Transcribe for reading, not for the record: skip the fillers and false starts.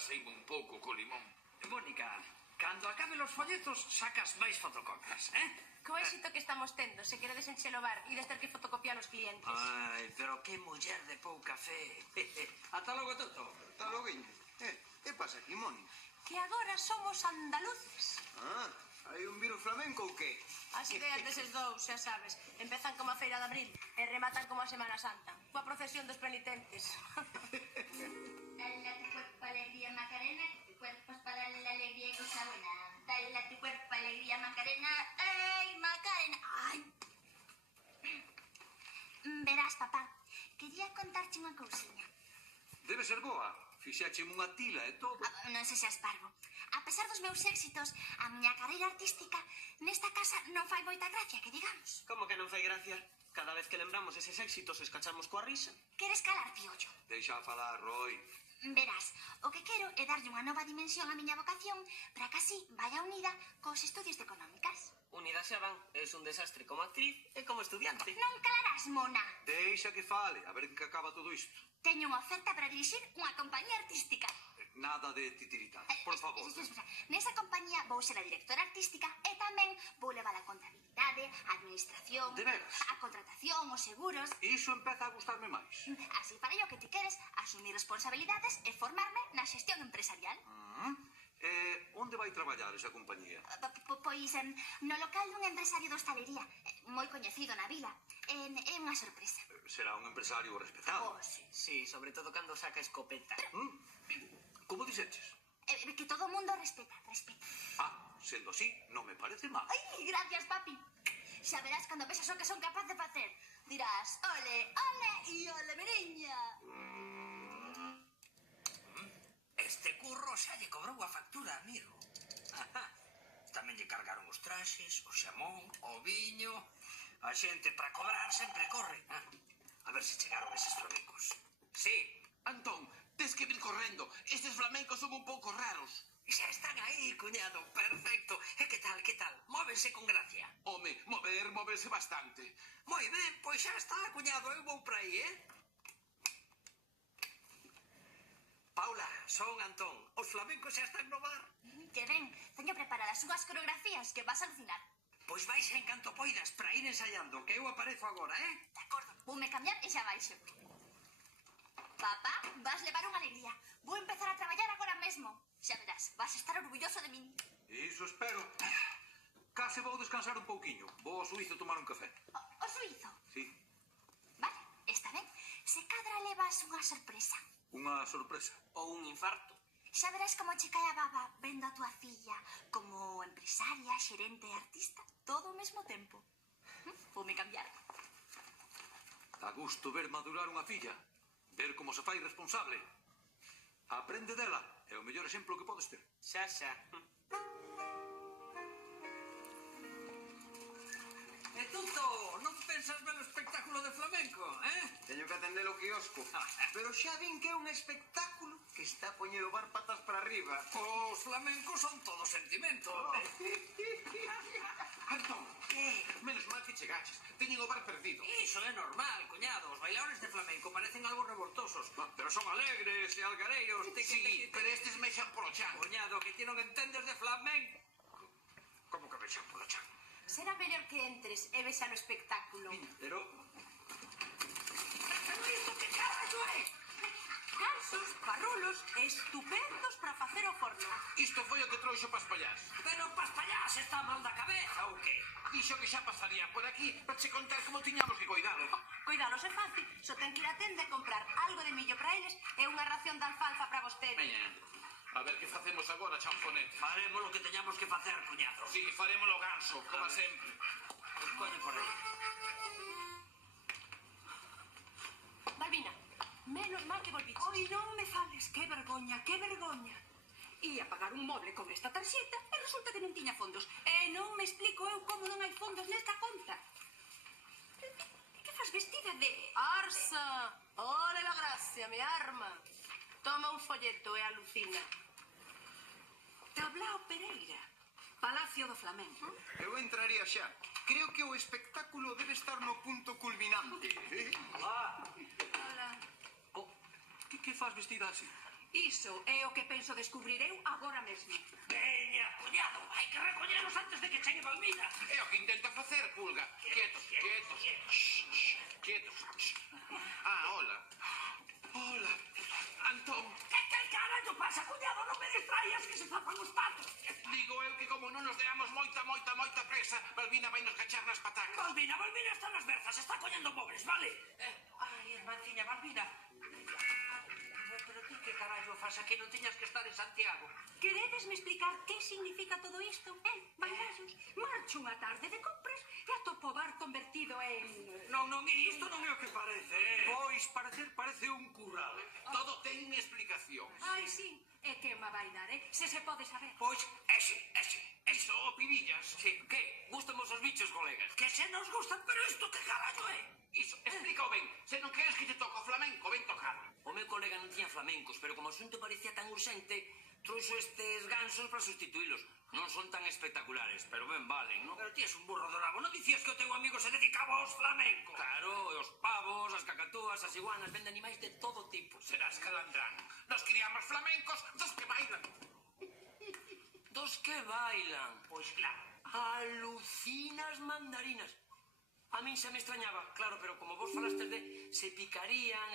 pasei un pouco co limón. Mónica, cando acaben os folletos, sacas máis fotocopias, Co éxito que estamos tendo, se queredes enchelo bar, ides ter que fotocopiar os clientes. Ai, pero que muller de pouca fe. Ata logo, Toto. Ata logo, que pasa aquí, Moni? Que agora somos andaluces. Hai un virus flamenco ou que? As ideas deses dous, xa sabes, empezan como a feira de abril e rematan como a Semana Santa, coa procesión dos penitentes. Dale a tu cuerpo alegría Macarena, que tu cuerpo es para la alegría y cosa buena. Dale a tu cuerpo alegría Macarena, ¡ay, Macarena! ¡Ay! Verás, papá, quería contarte unha cousiña. Debe ser boa. Fixécheme unha tila e todo. Non se seas parvo. A pesar dos meus éxitos, a miña carreira artística nesta casa non fai moita gracia, que digamos. Como que non fai gracia? Cada vez que lembramos eses éxitos escachamos coa risa. Queres calar, piollo? Deixa falar, Roy. Verás, o que quero é darlle unha nova dimensión á miña vocación para que así vaya unida cos estudios de económicas. Unida xa van, es un desastre como actriz e como estudiante. Non calarás, mona. Deixa que fale, a ver en que acaba todo isto. Teño unha oferta para dirixir unha compañía artística. Nada de titiritar, por favor. Nesa compañía vou ser a directora artística e tamén vou levar a contabilidade, a administración, De veras? a contratación, os seguros. Iso empeza a gustarme máis. Así farei o que ti queres, asumir responsabilidades e formarme na xestión empresarial. Onde vai traballar esa compañía? Pois no local dun empresario de hostalería, moi coñecido na vila. É unha sorpresa. Será un empresario respetado. Sí. Sí, sobre todo cando saca escopeta. Como dixeches? Que todo o mundo respeta. Sendo así, non me parece mal. Ai, gracias, papi. Xa verás cando vexas o que son capaz de facer. Dirás, ole, ole e ole, meriña. Este curro xa lle cobrou a factura, amigo. Tamén lle cargaron os traxes, o xamón, o viño. A xente para cobrar sempre corre. A ver se chegaron eses flamencos. Sí. Antón, tes que vir correndo. Estes flamencos son un pouco raros. Xa están aí, cuñado. Perfecto. E que tal, que tal? Móvense con gracia. Home, moverse bastante. Moi ben, pois xa está, cuñado. Eu vou por aí, Paula, son Antón. Os flamencos xa están no bar. Que ben, teño preparadas unhas coreografías que vas a alucinar. Pois vais en canto poidas para ir ensaiando, que eu aparezo agora, De acordo, voume cambiar e xa baixo. Papá, vas levar unha alegría. Vou empezar a traballar agora mesmo. Xa verás, vas a estar orgulloso de min. Iso espero. Case vou descansar un pouquiño. Vou ao Suízo tomar un café. O suizo? Sí. Vale, está ben. Se cadra levas unha sorpresa. Unha sorpresa. Ou un infarto. Xa verás como che cae a baba vendo a túa filla como empresaria, xerente e artista todo ao mesmo tempo. Voume cambiar. Dá gusto ver madurar unha filla. Ver como se fai responsable. Aprende dela. É o mellor exemplo que podes ter. Xa. E Tuto, non pensas ver o espectáculo de flamenco, Teño que atender o quiosco. Pero xa vin que é un espectáculo que está a poñer o bar patas para arriba. Os flamencos son todo sentimento. Antón, menos mal que chegaches. Teñen o bar perdido. Iso é normal, cuñado. Os bailadores de flamenco parecen algo revoltosos, pero son alegres e algareiros. Sí, pero estes mexan polo chan. Cuñado, que ti non entendes de flamenco. Como que mexan polo chan? Será mellor que entres e vexa no espectáculo. Pero... Pero isto que carallo é? Gansos, parrulos e estupendos para facer o forno. Isto foi o que trouxo pas pallás. Pero pas pallás está mal da cabeza ou que? Dixo que xa pasaría por aquí para che contar como tiñamos que cuidalo. Cuidalos é fácil, só ten que ir á tenda e comprar algo de millo para eles e unha ración de alfalfa para vostede. Veña, a ver que facemos agora, chanfonete. Faremos o que teñamos que facer, cuñado. Si, faremos o ganso, como sempre. Pois coño por aí. Balbina, menos mal que volviches. Oi, non me fales, que vergoña, que vergoña. Ia pagar un moble con esta tarxeta e resulta que non tiña fondos. E non me explico eu como non hai fondos nesta conta. Que faz vestida de... Arsa, ole la gracia, mi arma. Toma un folleto e alucina. Tablao Pereira, Palacio do Flamenco. Eu entraría xa. Creo que o espectáculo debe estar no punto culminante. Hola. Hola. Oh, que faz vestida así? Iso é o que penso descubrir eu agora mesmo. Veña, cuñado, hai que recolleros antes de que chegue Balbina. É o que intenta facer, Pulga. Quietos, quietos. Quietos. Hola. Hola. Antón, Que carallo pasa, cuñado? Non me distraias que se zapan os patos. digo eu que como non nos deamos moita presa, Balbina vai nos cachar nas patacas. Balbina está nas berzas, está collendo mobles, vale? Ai, hermanciña, Balbina. Pero ti que carallo fas aquí? Non tiñas que estar en Santiago. Queredesme explicar que significa todo isto? Bailazos, marcho unha tarde de compras e atopo o bar convertido en... Non, isto non é o que parece, Pois parece un curral. Todo ten explicación. Ai, sí, é que me vai dar, se pode saber. Pois, ese. Iso, pibillas. Sí, que? Gústamos os bichos, colegas? Que se nos gustan, pero isto que carallo é? Iso, explícao ben. Se non queres que te toque o flamenco, ven tocar. O meu colega non tiña flamencos, pero como o asunto parecía tan urxente, trouxo estes gansos para sustituílos. Non son tan espectaculares, pero ben valen, non? Pero ti és un burro do rabo, non dicías que o teu amigo se dedicaba aos flamencos? Claro, os pavos, as cacatúas, as iguanas, vende animais de todo tipo. Serás calandrán. Nos criamos flamencos dos que bailan. Dos que bailan. Pois claro. Alucinas mandarinas. A min xa me extrañaba, claro, pero como vos falastes de se picarían...